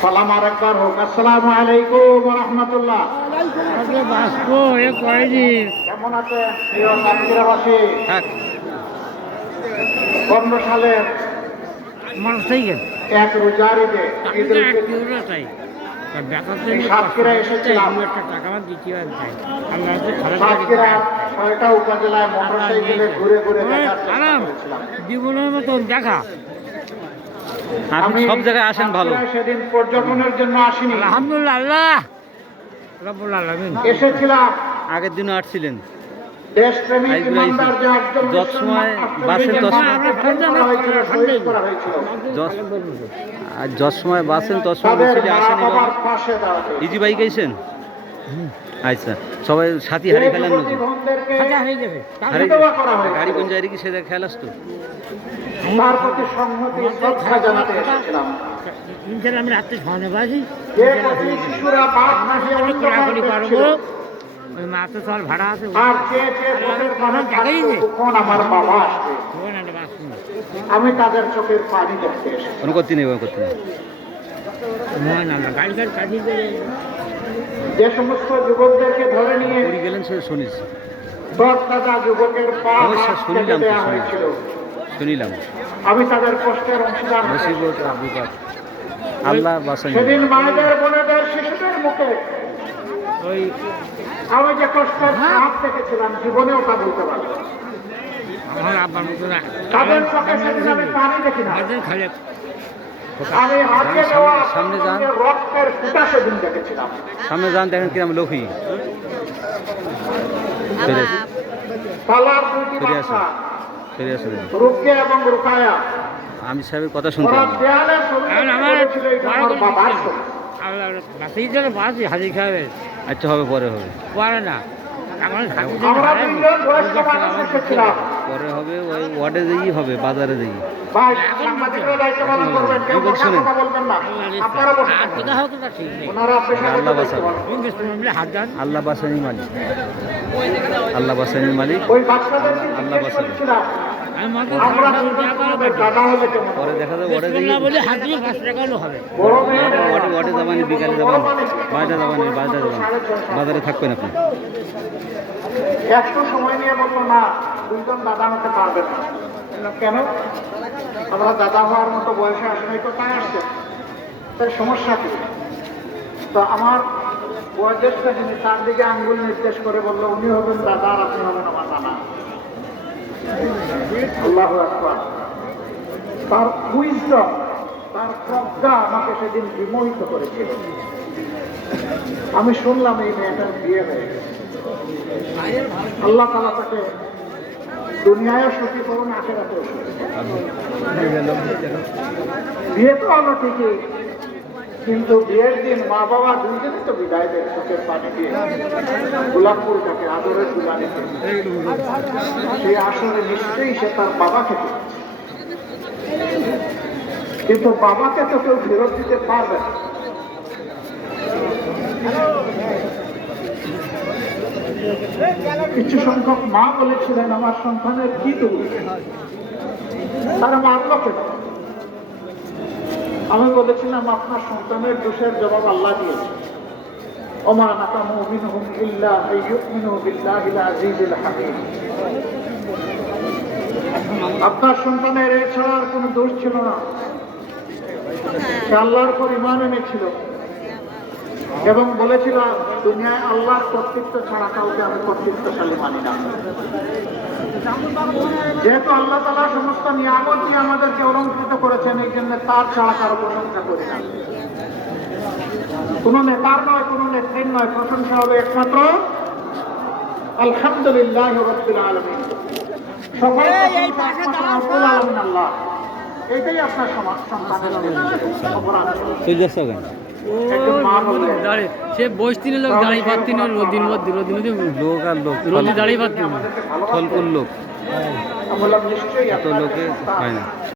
সালাম হোক। আসসালামু আলাইকুম রহমতুল্লাহ। কেমন প্রিয় সাতক্ষীরাবাসী পনেরো সালের এক রোজার ঈদে সাতক্ষীরা এসেছিলাম। সাতক্ষীরা ছয়টা উপজেলায় মোটরসাইকেলে ঘুরে জীবনের মতো দেখা। আপনি সব জায়গায় আসেন ভালো। সেদিন পর্যটনের জন্য আসিনি। আলহামদুলিল্লাহ আল্লাহ। রব্বুল আলামিন। এসেছিলাম। আগের দিনও আসছিলেন। যত সময় বাসেন তত সময় ইজি বাইক আইছেন আচ্ছা সবাই সাথী হারিয়ে ফেলেন নাকি? হয়ে। গাড়ি কোন যায় কি সে খেয়াল আসতো তার প্রতি সংহতি শ্রদ্ধা জানাতে এসেছিলাম। আমি রাত্রে সহনে শিশুরা করব ওই মা তো চল ভাড়া আছে আর যে যে কখন আমার বাবা আসবে। আমি তাদের চোখের পানি দেখতে এসেছি। কোনো করতে নেই করতে নেই। মহান আল্লাহ গাড়ি গাড়ি কাটি করে যে সমস্ত যুবকদেরকে ধরে নিয়ে পুরী গেলেন সে শুনেছি দাদা যুবকের পা শুনিলাম শুনিলাম। আমি তাদের কষ্টের অংশীদার। আল্লাহ সেদিন মায়েদের বোনেদের শিশুদের মুখে ওই আমি যে হাত দেখেছিলাম জীবনেও তা বলতে পারি না। আমার আব্বার মতো না। তাদের চোখে সেদিন আমি পানি দেখি না। আমি হারিয়ে যাওয়া সামনে যান। রক্তের ফুটা সেদিন দেখেছিলাম। সামনে যান দেখেন কিরম লোকই ফিরে পালার দুইটি বাচ্চা। ফিরে আসেন। রুকে এবং রুকায়া। আমি সাহেবের কথা শুনতে আমার বাসি বাসি হাজির খাবে। আচ্ছা হবে পরে হবে। পারে না। পরে হবে ওই ওয়ার্ডে যেই হবে বাজারে পেশাগত আল্লাহ বাসানি মালিক আল্লাহ বাসানি মালিক আল্লাহ জিজ্ঞেস দাদা পরে দেখা যাবে যাবানি বিকালে যাবানি। বাজারে যাবানি। বাজারে যাবানি বাজারে থাকবেন আপনি। একটু সময় নিয়ে না দুইজন দাদা হতে পারবেন না। কেন? আমরা দাদা হওয়ার মতো বয়সে আসলে আসছে? তার সমস্যা কি? তো আমার বয়োজ্যেষ্ঠ যিনি তার দিকে আঙ্গুল নির্দেশ করে বলল উনি হবেন দাদা আর আপনি হবেন আমার নানা তার তার প্রজ্ঞা আমাকে সেদিন বিমোহিত করেছিল। আমি শুনলাম এই মেয়েটার বিয়ে হয়ে গেছে। আল্লাহ তালা তাকে দুনিয়ায় সুখী করুন, আখেরাতেও বিয়ে তো হলো ঠিকই কিন্তু বিয়ের দিন মা বাবা দুইজনই তো বিদায় দেয় চোখের পানি দিয়ে। গোলাপ ফুলটাকে আদরের দুলানিতে সেই আসলে নিশ্চয়ই সে তার বাবাকে। কিন্তু বাবাকে তো কেউ ফেরত দিতে পারবে না। কিছু সংখ্যক মা বলেছিলেন, আমার সন্তানের কি দোষ? তারা মানল কেন আমি বলেছিলাম, আপনার সন্তানের দোষের জবাব আল্লাহ দিয়েছে। আপনার সন্তানের এছাড়া আর কোনো দোষ ছিল না। সে আল্লাহর পর ইমান এনেছিল এবং বলেছিল, দুনিয়ায় আল্লাহর কর্তৃত্ব ছাড়া কাউকে আমি কর্তৃত্বশালী মানি না। যেহেতু আল্লাহ তালা সমস্ত নিয়ামত দিয়ে আমাদেরকে অলঙ্কৃত করেছেন এই জন্য তার ছাড়া কারও প্রশংসা করি না। কোন নেতার নয় কোন নেত্রীর নয় প্রশংসা হবে একমাত্র আলহামদুলিল্লাহ রব্বিল আলমিন। সকল আলামিন আল্লাহ। এটাই আপনার সমাজ সন্তানের অপরাধ সে বয়স তিনে লোক দাঁড়িয়ে পারতি না রোদিন মধ্যে রোদিন মধ্যে লোক আর লোক। রোদি দাঁড়িয়ে পারতি না। লোক। নিশ্চয়ই এত লোকে হয় না।